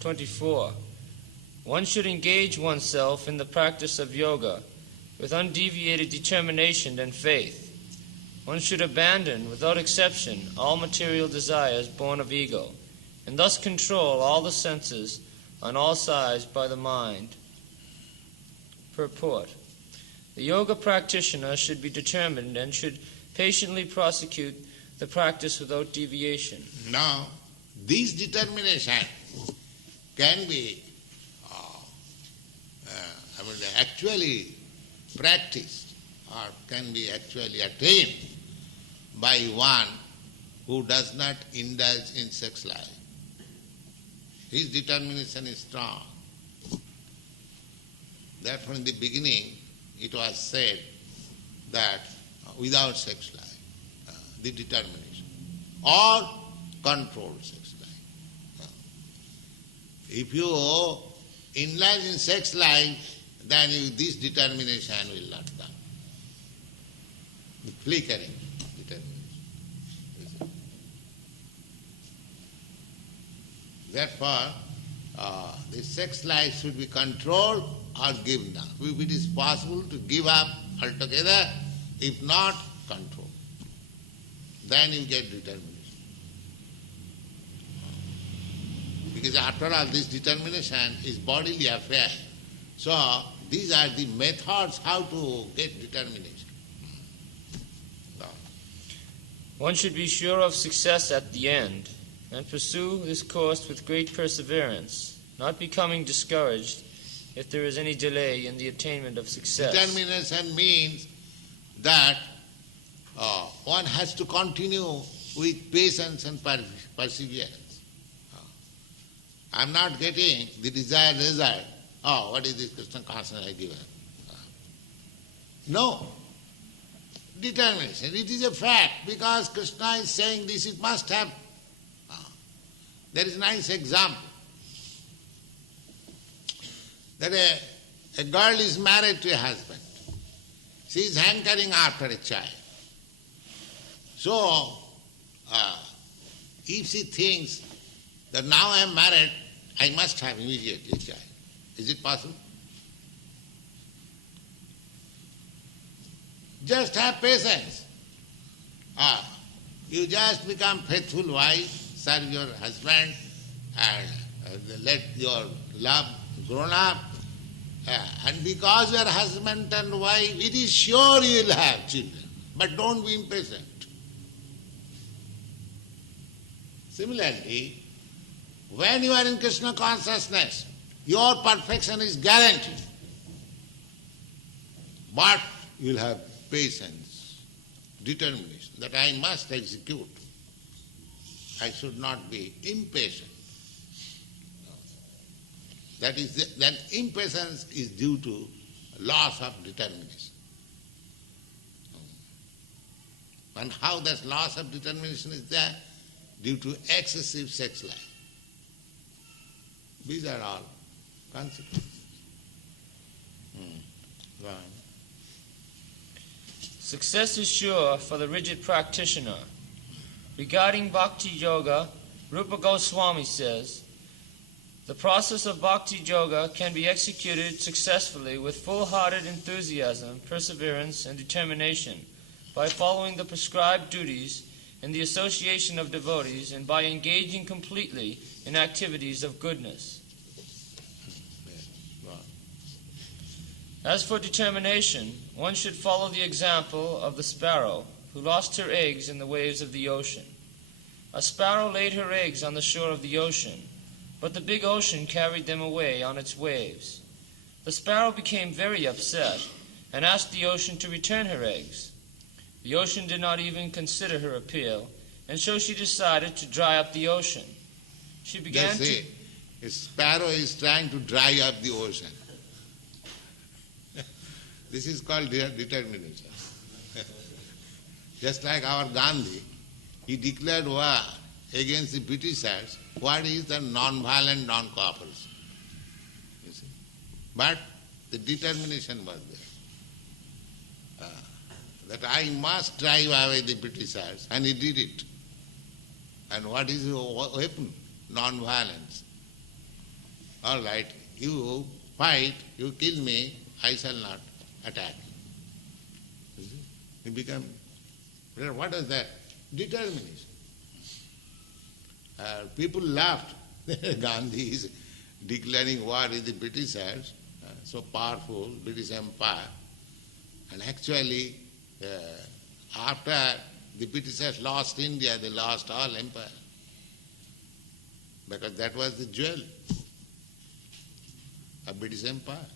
24. One should engage oneself in the practice of yoga with undeviated determination and faith. One should abandon, without exception, all material desires born of ego, and thus control all the senses on all sides by the mind. Purport. The yoga practitioner should be determined and should patiently prosecute the practice without deviation. Now, this determination can be actually practiced or can be actually attained by one who does not indulge in sex life. His determination is strong. Therefore, in the beginning, it was said that without sex life, the determination, or controlled sex life. If you indulge in sex life, then this determination will not come. The flickering determination. Therefore, the sex life should be controlled or given up. If it is possible to give up altogether, if not, control. Then you get determination. Because after all, this determination is bodily affair. So, these are the methods how to get determination. So. One should be sure of success at the end and pursue this course with great perseverance, not becoming discouraged if there is any delay in the attainment of success. Determination means that one has to continue with patience and perseverance. I am not getting the desired result. Oh, what is this Krishna consciousness I given? No. Determination. It is a fact because Krishna is saying this, it must happen. There is a nice example. That a girl is married to a husband. She is hankering after a child. So, if she thinks that now I am married, I must have immediately a child. Is it possible? Just have patience. You just become faithful wife, serve your husband, and let your love grow up. And because you are husband and wife, it is sure you will have children. But don't be impatient. Similarly, when you are in Krishna consciousness, your perfection is guaranteed. But you will have patience, determination, that I must execute. I should not be impatient. That impatience is due to loss of determination. And how that loss of determination is there? Due to excessive sex life. These are all consequences. Go on. Success is sure for the rigid practitioner. Regarding Bhakti Yoga, Rupa Goswami says, the process of Bhakti Yoga can be executed successfully with full-hearted enthusiasm, perseverance, and determination by following the prescribed duties in the association of devotees and by engaging completely in activities of goodness. As for determination, one should follow the example of the sparrow who lost her eggs in the waves of the ocean. A sparrow laid her eggs on the shore of the ocean, but the big ocean carried them away on its waves. The sparrow became very upset and asked the ocean to return her eggs. The ocean did not even consider her appeal, and so she decided to dry up the ocean. She began to... A sparrow is trying to dry up the ocean. This is called determination. Just like our Gandhi, he declared war against the Britishers. What is the non-violent non-cooperation? You see? But the determination was there. That I must drive away the Britishers, and he did it. And what is the weapon? Non-violence. all right, you fight, you kill me, I shall not attack you. He became, what is that? Determination. People laughed. Gandhi is declaring war with the Britishers, so powerful, British Empire. And actually, after the Britishers lost India, they lost all empire. Because that was the jewel of British Empire.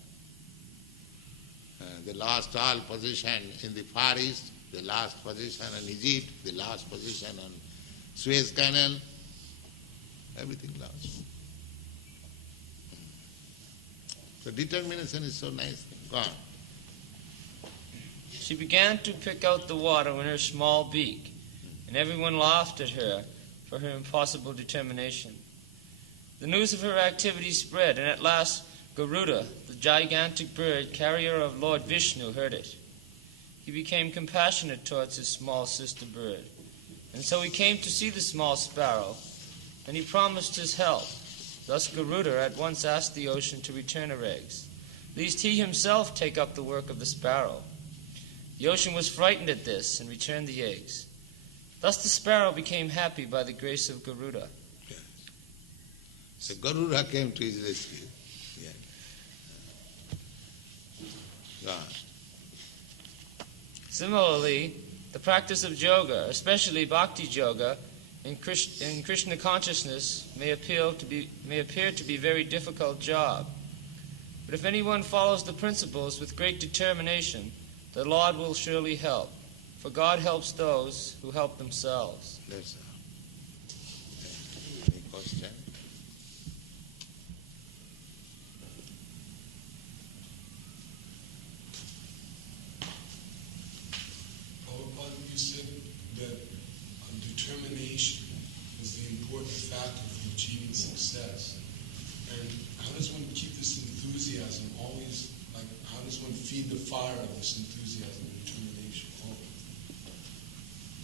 They lost all position in the Far East, they lost position in Egypt, they lost position on Suez Canal, everything lost. So determination is so nice. Go on. She began to pick out the water in her small beak, and everyone laughed at her for her impossible determination. The news of her activity spread, and at last Garuda, the gigantic bird carrier of Lord Vishnu, heard it. He became compassionate towards his small sister bird, and so he came to see the small sparrow, and he promised his help. Thus Garuda at once asked the ocean to return her eggs, lest he himself take up the work of the sparrow. The ocean was frightened at this and returned the eggs. Thus the sparrow became happy by the grace of Garuda. Yes. So Garuda came to his rescue. Yes. Go on. Similarly, the practice of yoga, especially bhakti yoga, in Krishna consciousness may appear to be a very difficult job. But if anyone follows the principles with great determination, the Lord will surely help, for God helps those who help themselves. That's all. Any question? Prabhupada, you said that determination is the important factor for achieving success. And how does one keep this enthusiasm always, like, how does one feed the fire of this enthusiasm and determination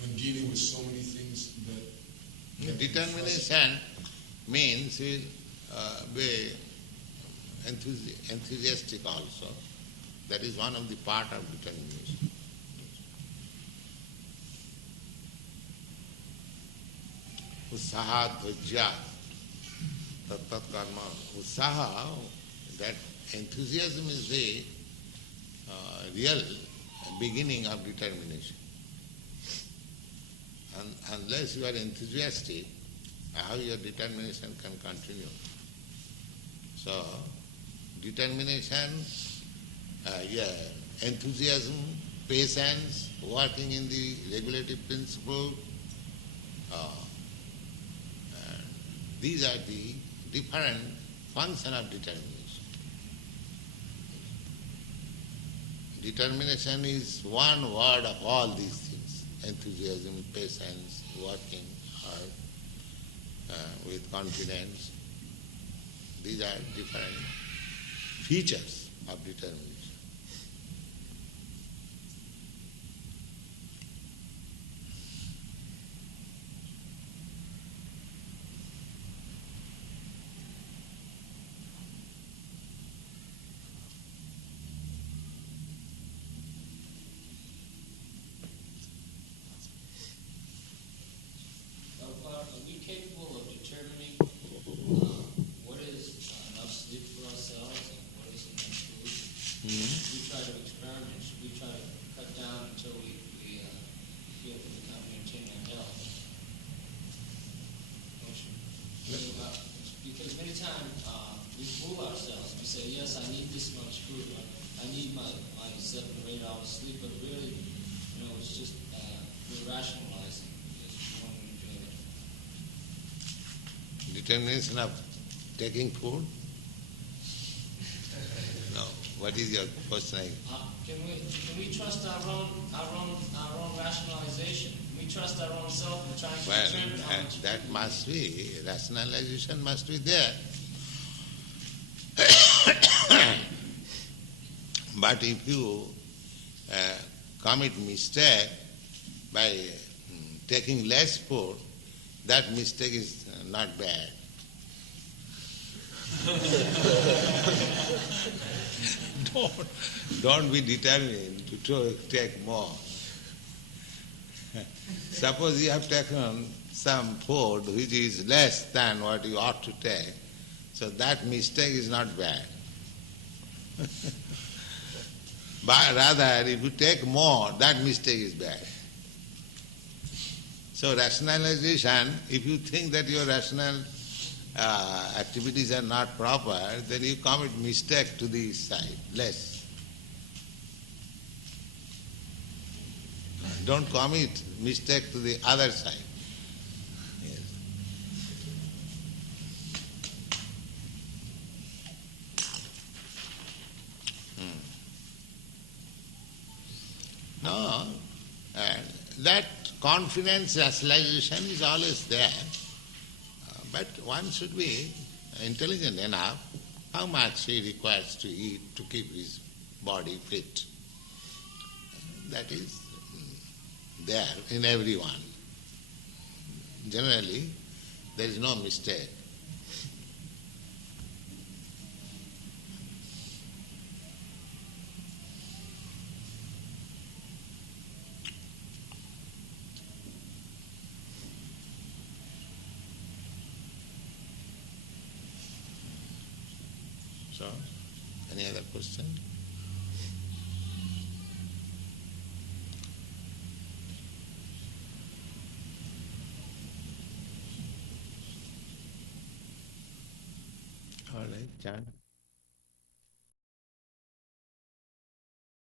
when dealing with so many things that... Determination means be enthusiastic also. That is one of the part of determination. Utsaha dhajya tat karma. Utsaha, that enthusiasm is the real beginning of determination. And unless you are enthusiastic, how your determination can continue? So, determination, enthusiasm, patience, working in the regulative principle, these are the different functions of determination. Determination is one word of all these things: enthusiasm, patience, working hard, with confidence. These are different features of determination. Are we capable of determining what is enough sleep for ourselves and what is enough food? Should we try to experiment? Should we try to cut down until we feel that we can't maintain our health? Because many times we fool ourselves. We say, yes, I need this much food. I need my 7 or 8 hours sleep, but really, it's just we're rationalizing. Determination of taking food? No. What is your question? Can we trust our own rationalization? Can we trust our own self in trying to determine how much that must be, rationalization must be there. But if you commit mistake by taking less food, that mistake is not bad. Don't be determined to take more. Suppose you have taken some food which is less than what you ought to take, so that mistake is not bad. But rather, if you take more, that mistake is bad. So rationalization, if you think that your rational activities are not proper, then you commit mistake to the side, less. Don't commit mistake to the other side. Yes. No, that confidence rationalization is always there, but one should be intelligent enough how much he requires to eat to keep his body fit. That is there in everyone. Generally, there is no mistake. So, any other question? All right, John.